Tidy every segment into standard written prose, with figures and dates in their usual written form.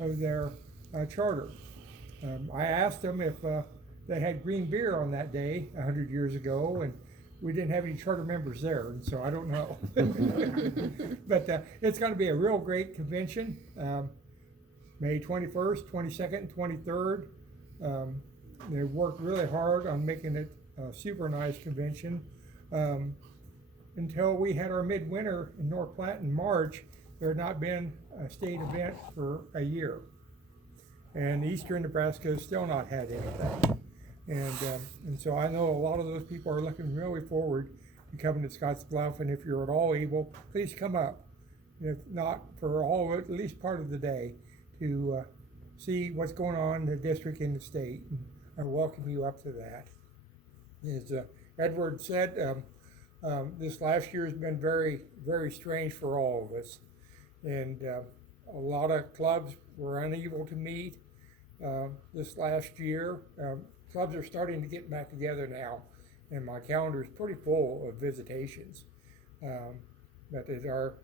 of their charter. I asked them if they had green beer on that day 100 years ago, and we didn't have any charter members there, and so I don't know. But it's going to be a real great convention, May 21st, 22nd, and 23rd. They worked really hard on making it a super nice convention. Until we had our midwinter in North Platte in March, there had not been a state event for a year. And eastern Nebraska has still not had anything. And so I know a lot of those people are looking really forward to coming to Scottsbluff, and if you're at all able, please come up. If not for all, at least part of the day, to see what's going on in the district and the state. And I welcome you up to that. As Edward said, this last year has been very, very strange for all of us. And a lot of clubs were unable to meet this last year. Clubs are starting to get back together now, and my calendar is pretty full of visitations. But at our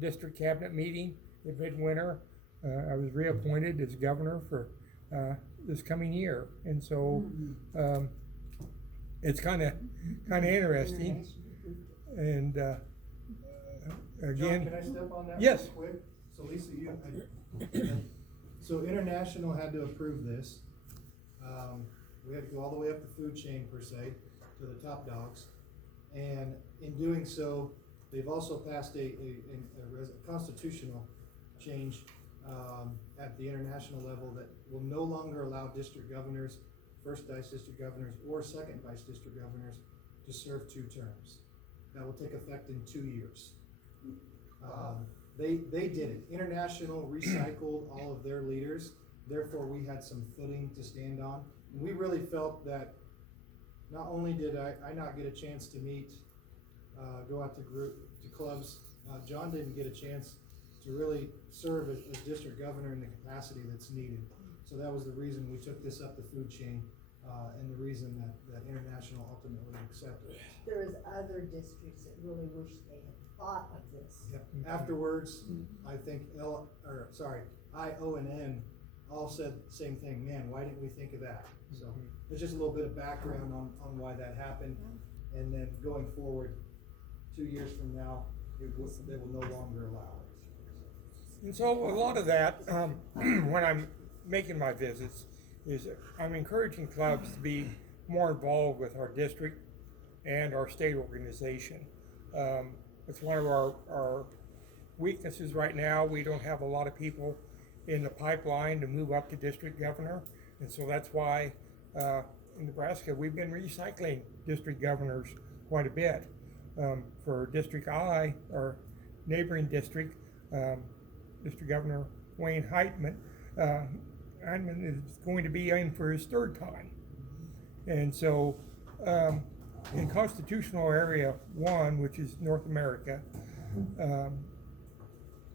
district cabinet meeting in midwinter, I was reappointed as governor for this coming year, and so it's kind of interesting. And again, John, can I step on that? Yes. Real quick? So Lisa, so International had to approve this. We had to go all the way up the food chain per se to the top dogs, and in doing so, they've also passed a constitutional change at the international level that will no longer allow district governors, first vice district governors, or second vice district governors to serve 2 terms. That will take effect in 2 years. They did it. International recycled all of their leaders. Therefore, we had some footing to stand on. And we really felt that not only did I not get a chance to meet, go out to clubs, John didn't get a chance to really serve as district governor in the capacity that's needed. So that was the reason we took this up the food chain, and the reason that International ultimately accepted it. There was other districts that really wish they had thought of this. Yep. Afterwards, I think I, O, and N all said the same thing. Man, why didn't we think of that? So there's just a little bit of background on why that happened, and then going forward, 2 years from now, they will no longer allow it. and so a lot of that, when I'm making my visits, is I'm encouraging clubs to be more involved with our district and our state organization. It's one of our weaknesses right now. We don't have a lot of people in the pipeline to move up to district governor, and so that's why in Nebraska we've been recycling district governors quite a bit. For District I, our neighboring district, District Governor Wayne Heitman is going to be in for his 3rd time. And so in Constitutional Area 1, which is North America,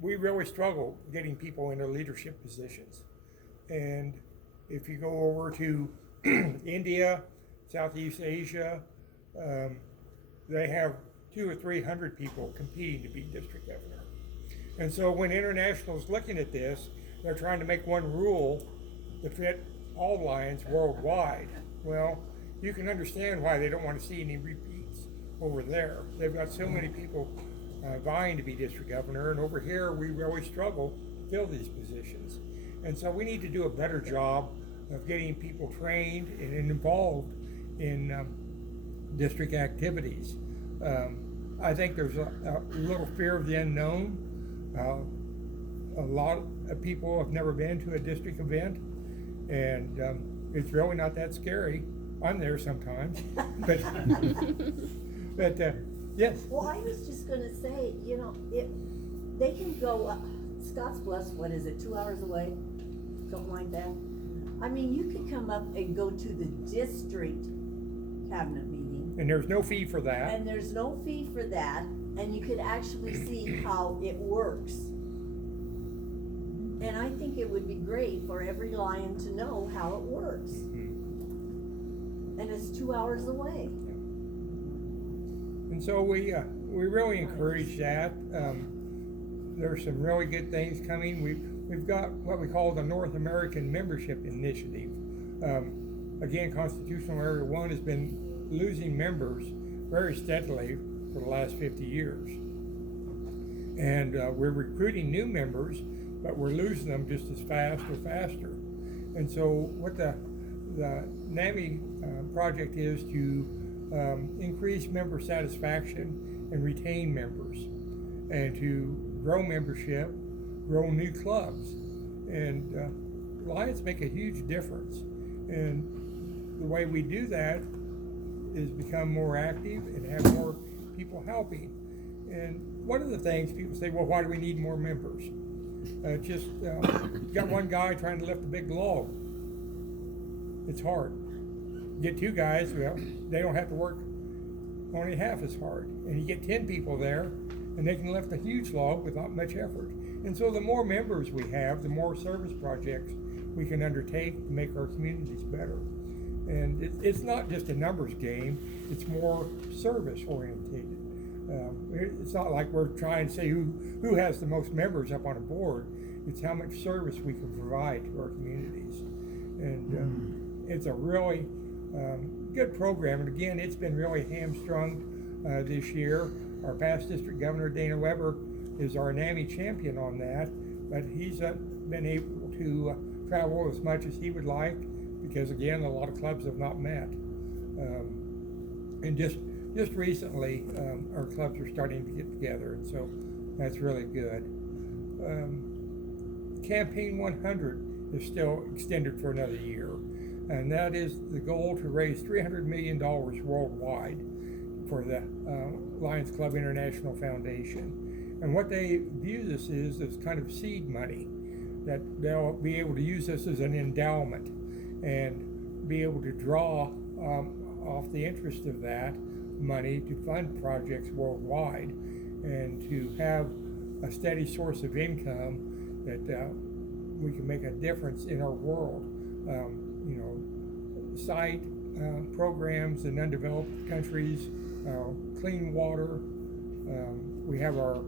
we really struggle getting people into leadership positions. And if you go over to India, Southeast Asia, they have 200 or 300 people competing to be district governor. And so when International is looking at this, they're trying to make one rule to fit all Lions worldwide. Well, you can understand why they don't want to see any repeats over there. They've got so many people vying to be district governor, and over here we really struggle to fill these positions. And so we need to do a better job of getting people trained and involved in district activities. I think there's a little fear of the unknown. A lot of people have never been to a district event, and it's really not that scary. I'm there sometimes, but yes. Well, I was just gonna say, they can go up, Scottsbluff, what is it, 2 hours away? Something like that. I mean, you could come up and go to the district cabinet meeting. And there's no fee for that. And there's no fee for that, and you could actually see how it works. And I think it would be great for every Lion to know how it works. And it's 2 hours away. And so we really encourage that. There's some really good things coming. we've got what we call the North American Membership Initiative. Again, Constitutional Area 1 has been losing members very steadily for the last 50 years. And we're recruiting new members, but we're losing them just as fast or faster. And so what the NAMI project is to increase member satisfaction and retain members, and to grow membership, grow new clubs. And Lions make a huge difference. And the way we do that is become more active and have more people helping. And one of the things people say, well, why do we need more members? You got one guy trying to lift a big log. It's hard. Get two guys, well, they don't have to work only half as hard. And you get 10 people there, and they can lift a huge log without much effort. And so the more members we have, the more service projects we can undertake to make our communities better. And it's not just a numbers game, it's more service oriented. It's not like we're trying to say who has the most members up on a board. It's how much service we can provide to our communities. And it's a really good program. And again, it's been really hamstrung this year. Our past district governor, Dana Weber, is our NAMI champion on that, but he's been able to travel as much as he would like, because again, a lot of clubs have not met. And just recently, our clubs are starting to get together, and so that's really good. Campaign 100 is still extended for another year, and that is the goal to raise $300 million worldwide for the Lions Club International Foundation. And what they view this is kind of seed money, that they'll be able to use this as an endowment and be able to draw off the interest of that money to fund projects worldwide, and to have a steady source of income that we can make a difference in our world. Cite programs in undeveloped countries, clean water. We have our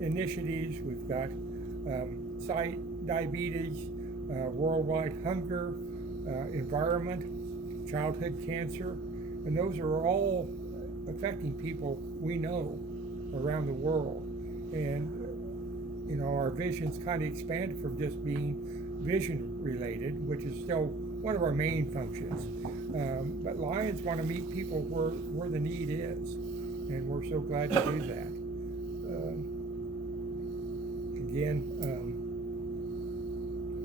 initiatives. We've got cite diabetes, worldwide hunger, environment, childhood cancer, and those are all affecting people we know around the world. And our vision's kind of expanded from just being vision related, which is still one of our main functions. But Lions want to meet people where the need is, and we're so glad to do that.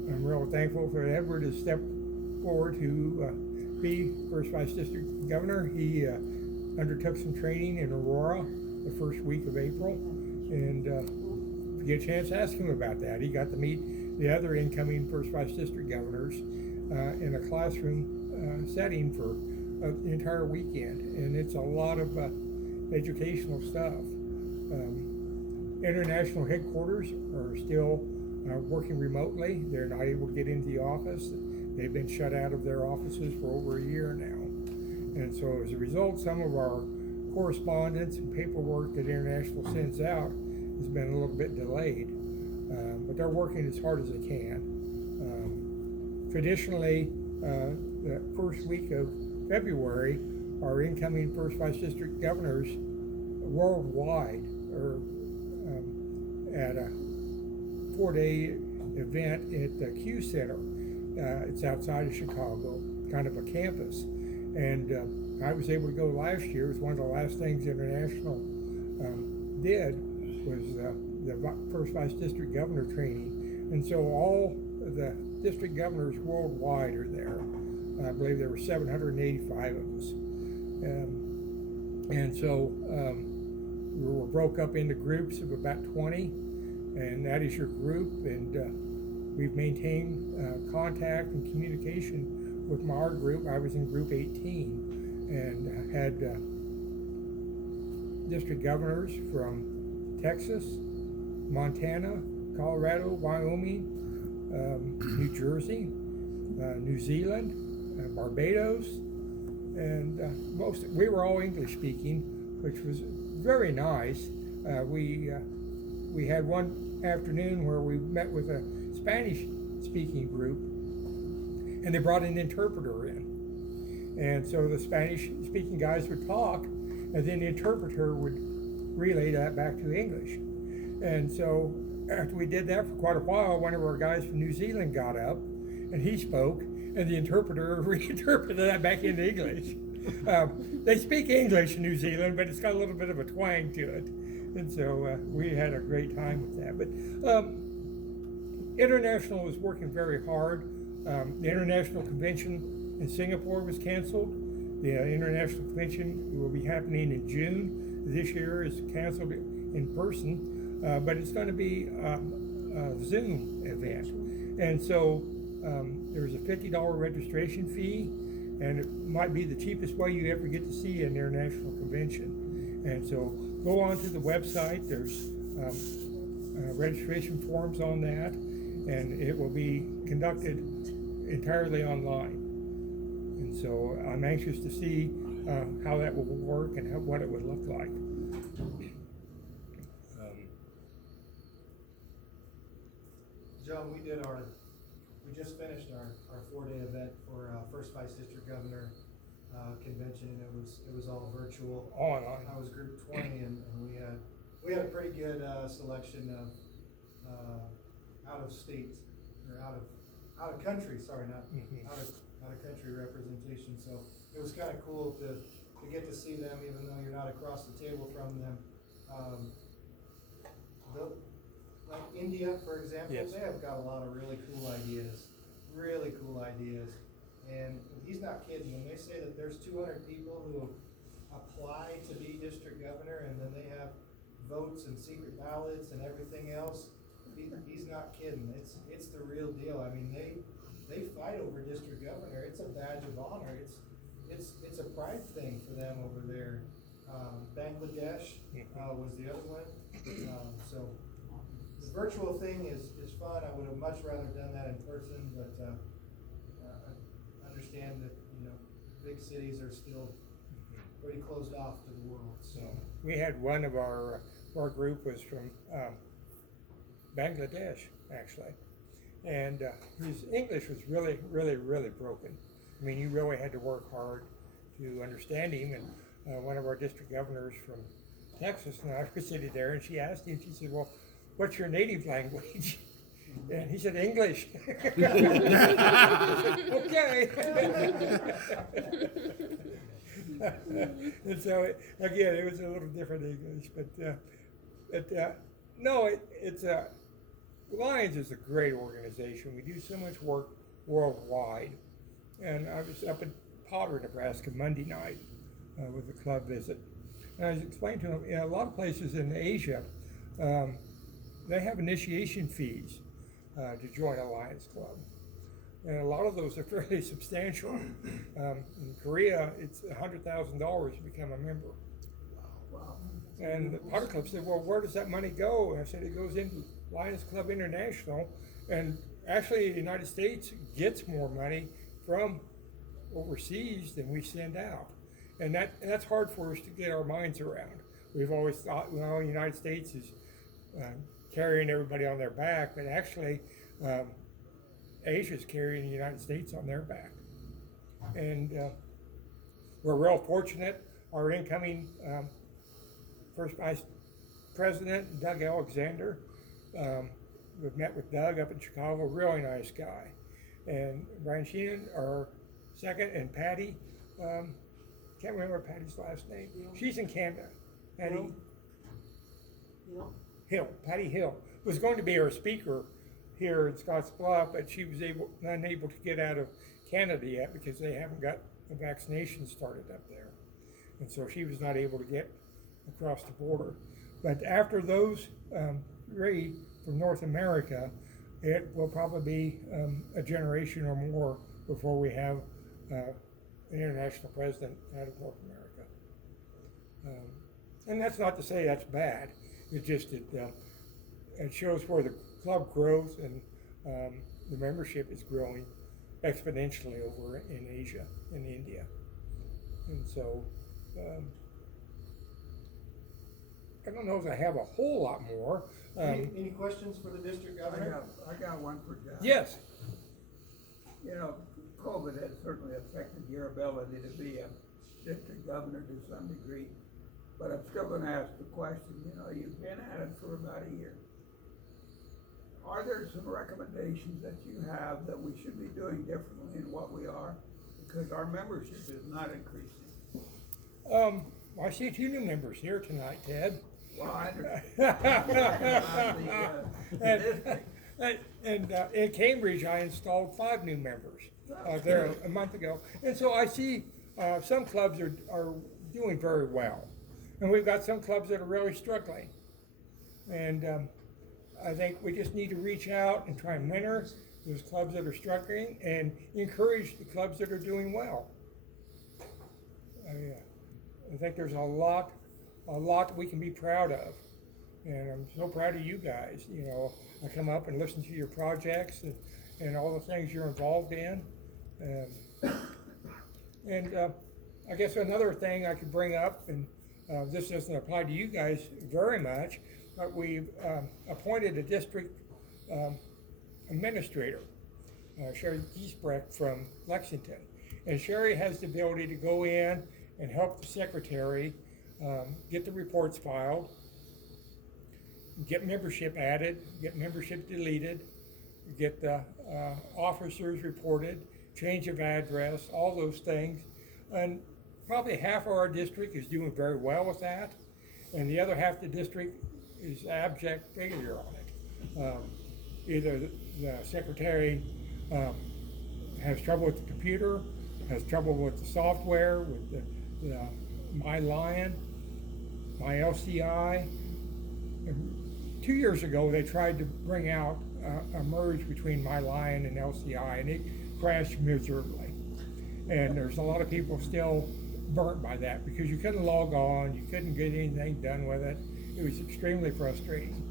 I'm real thankful for Edward to step forward to be first vice district governor. He undertook some training in Aurora the first week of April, and if you get a chance, ask him about that. He got to meet the other incoming first vice district governors in a classroom setting for an entire weekend, and it's a lot of educational stuff. International headquarters are still working remotely. They're not able to get into the office. They've been shut out of their offices for over a year now. And so as a result, some of our correspondence and paperwork that International sends out has been a little bit delayed. But they're working as hard as they can. Traditionally, the first week of February, our incoming first vice district governors worldwide are at a 4-day event at the Q Center. It's outside of Chicago, kind of a campus. And I was able to go last year. It was one of the last things International did was the first vice district governor training. And so all the district governors worldwide are there. I believe there were 785 of us. And so we were broke up into groups of about 20, and that is your group. And we've maintained contact and communication with our group. I was in group 18 and had district governors from Texas, Montana, Colorado, Wyoming, New Jersey, New Zealand, Barbados, and we were all English speaking, which was very nice. We had one afternoon where we met with a Spanish-speaking group, and they brought an interpreter in. And so the Spanish-speaking guys would talk, and then the interpreter would relay that back to English. And so after we did that for quite a while, one of our guys from New Zealand got up, and he spoke, and the interpreter reinterpreted that back into English. They speak English in New Zealand, but it's got a little bit of a twang to it. And so we had a great time with that. But International is working very hard. The International Convention in Singapore was canceled. The International Convention will be happening in June. This year is canceled in person, but it's going to be a Zoom event. And so there's a $50 registration fee, and it might be the cheapest way you ever get to see an international convention. And so go onto the website, there's registration forms on that, and it will be conducted entirely online. And so I'm anxious to see how that will work and what it would look like. John, we just finished our 4-day event for First Vice District Governor convention, and it was all virtual. Online. I was group 20, and we had a pretty good selection of out of state or out of country. Sorry, not out of country representation. So it was kind of cool to get to see them, even though you're not across the table from them. Like India, for example, Yes. They have got a lot of really cool ideas, and he's not kidding when they say that there's 200 people who apply to be district governor, and then they have votes and secret ballots and everything else. He's not kidding. It's the real deal. I mean, they fight over district governor. It's a badge of honor. It's a pride thing for them over there. Bangladesh was the other one. So the virtual thing is fun. I would have much rather done that in person, but I understand that big cities are still pretty closed off to the world. So We had one of our group was from Bangladesh, actually, and his English was really, really, really broken. I mean, you really had to work hard to understand him. And one of our district governors from Texas, and I was sitting there, and she asked him, she said, "Well, what's your native language?" And he said, "English." Okay. And so, again, it was a little different English, but no, Lions is a great organization. We do so much work worldwide. And I was up in Potter, Nebraska, Monday night with a club visit. And I was explaining to them, in a lot of places in Asia, they have initiation fees to join a Lions Club. And a lot of those are fairly substantial. In Korea, it's $100,000 to become a member. Wow. And the Potter Club said, "Well, where does that money go?" And I said, "It goes into Lions Club International." And actually, the United States gets more money from overseas than we send out. And that's hard for us to get our minds around. We've always thought, well, the United States is carrying everybody on their back, but actually, Asia's carrying the United States on their back. And we're real fortunate. Our incoming First Vice President, Doug Alexander, we've met with Doug up in Chicago, really nice guy. And Brian Sheehan, our second, and Patty, can't remember Patty's last name. She's in Canada. Patty Hill. Patty Hill was going to be our speaker here in Scottsbluff, but she was unable to get out of Canada yet because they haven't got the vaccination started up there. And so she was not able to get across the border. But after those three from North America, it will probably be a generation or more before we have an international president out of North America. And that's not to say that's bad. It's just that it shows where the club grows, and the membership is growing exponentially over in Asia and India. And so I don't know if I have a whole lot more. Any questions for the district governor? I got one for John. Yes, You know, COVID has certainly affected your ability to be a district governor to some degree. But I'm still gonna ask the question, you know, you've been at it for about a year. Are there some recommendations that you have that we should be doing differently than what we are? Because our membership is not increasing. I see 2 new members here tonight, Ted. Well, I understand. The district. And in Cambridge, I installed 5 new members there a month ago. And so I see some clubs are doing very well. And we've got some clubs that are really struggling. And I think we just need to reach out and try and mentor those clubs that are struggling and encourage the clubs that are doing well. I think there's a lot that we can be proud of. And I'm so proud of you guys. You know, I come up and listen to your projects and all the things you're involved in. I guess another thing I could bring up, and this doesn't apply to you guys very much, but we've appointed a district administrator, Sherry Giesbrecht from Lexington. And Sherry has the ability to go in and help the secretary get the reports filed, get membership added, get membership deleted, get the officers reported, change of address, all those things. And probably half of our district is doing very well with that, and the other half of the district is abject failure on it. Either the secretary has trouble with the computer, has trouble with the software, with the My Lion, My LCI. And 2 years ago, they tried to bring out a merge between My Lion and LCI, and it crashed miserably. And there's a lot of people still burnt by that because you couldn't log on, you couldn't get anything done with it. It was extremely frustrating.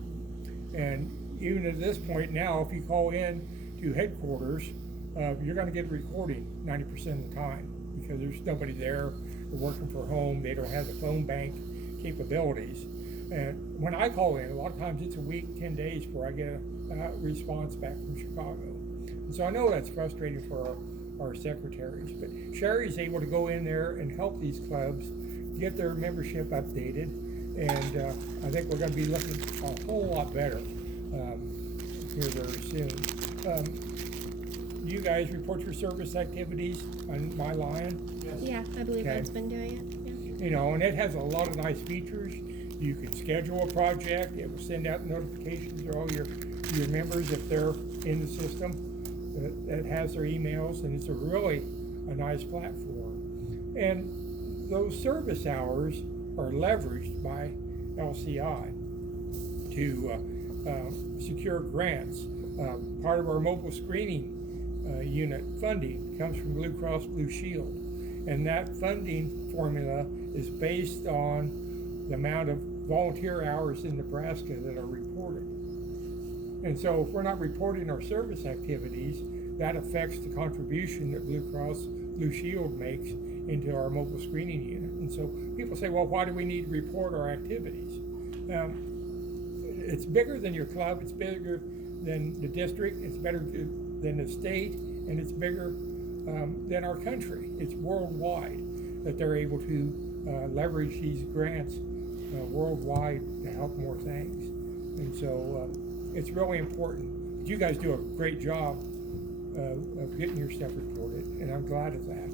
And even at this point now, if you call in to headquarters, you're going to get a recording 90% of the time because there's nobody there. They're working from home. They don't have the phone bank capabilities. And when I call in, a lot of times it's a week, 10 days before I get a response back from Chicago. And so I know that's frustrating for our secretaries, but Sherry's able to go in there and help these clubs get their membership updated, and I think we're going to be looking a whole lot better here very soon. You guys report your service activities on My Lion? Yes. Yeah, I believe Okay. Ed's been doing it, yeah. You know, and it has a lot of nice features. You can schedule a project. It will send out notifications to all your members if they're in the system. That has their emails, and it's a nice platform. And those service hours are leveraged by LCI to secure grants. Part of our mobile screening unit funding comes from Blue Cross Blue Shield, and that funding formula is based on the amount of volunteer hours in Nebraska that are reported. And so if we're not reporting our service activities, that affects the contribution that Blue Cross Blue Shield makes into our mobile screening unit. And so people say, well, why do we need to report our activities? It's bigger than your club, it's bigger than the district, it's better than the state, and it's bigger than our country. It's worldwide that they're able to leverage these grants worldwide to help more things. And so it's really important. But you guys do a great job of getting your stuff reported, and I'm glad of that.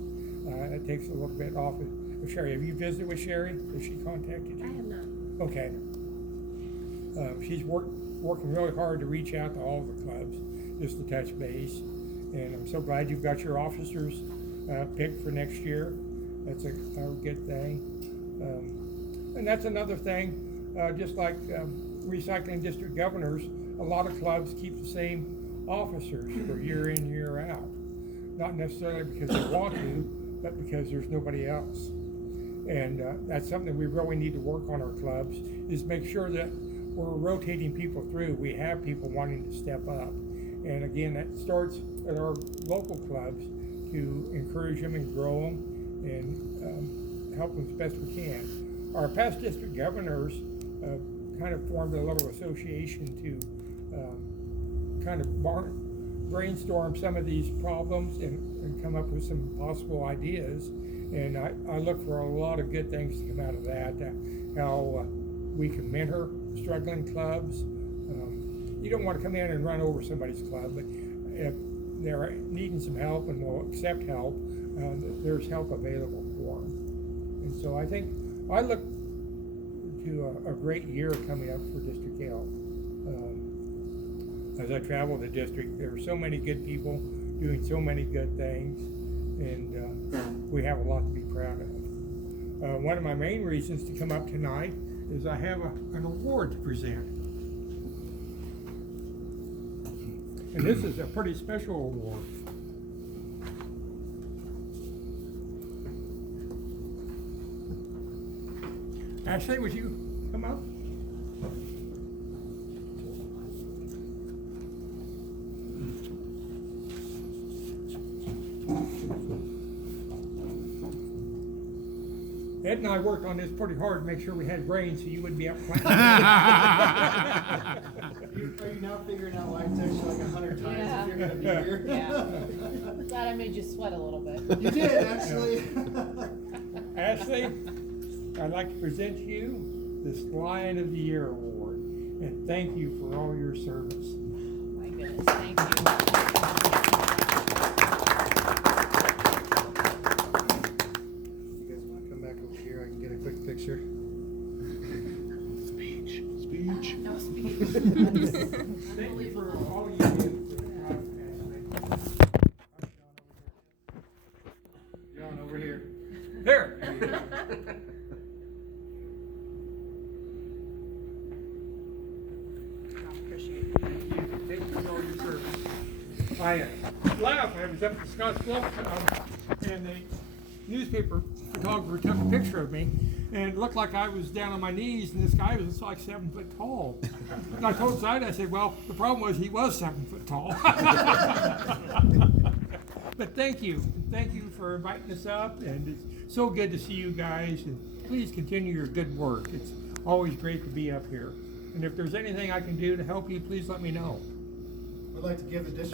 It takes a little bit off of Sherry. Have you visited with Sherry? Has she contacted you? I have not. Okay. She's working really hard to reach out to all the clubs just to touch base, and I'm so glad you've got your officers picked for next year. That's a good thing. And that's another thing, just like recycling district governors, a lot of clubs keep the same officers for year in, year out. Not necessarily because they want to, but because there's nobody else. And that's something we really need to work on our clubs, is make sure that we're rotating people through. We have people wanting to step up. And again, that starts at our local clubs to encourage them and grow them and help them as best we can. Our past district governors kind of formed a little association to kind of brainstorm some of these problems and come up with some possible ideas. And I look for a lot of good things to come out of that. How we can mentor struggling clubs. You don't want to come in and run over somebody's club, but if they're needing some help and will accept help, there's help available for them. And so I think I look to a great year coming up for District Health. As I travel the district, there are so many good people doing so many good things, and we have a lot to be proud of. One of my main reasons to come up tonight is I have an award to present. And this is a pretty special award. Ashley, would you come up? Ed and I worked on this pretty hard to make sure we had brains so you wouldn't be up clapping. Are you now figuring out life text like 100 times Yeah. if you're gonna be here? Yeah. Glad I made you sweat a little bit. You did, actually. Ashley, I'd like to present to you this Lion of the Year Award, and thank you for all your service. My goodness, thank you. You guys wanna come back over here? I can get a quick picture. No speech. Thank you for all you do. John, over here. There. Thank you for all your service. I laughed. I was up at Scotts Bluff, and a newspaper photographer took a picture of me, and it looked like I was down on my knees, and this guy was like 7 foot tall. And I told Zyda, I said, well, the problem was he was 7 foot tall. But thank you for inviting us up, and it's so good to see you guys, and please continue your good work. It's always great to be up here. And if there's anything I can do to help you, please let me know. I'd like to give the district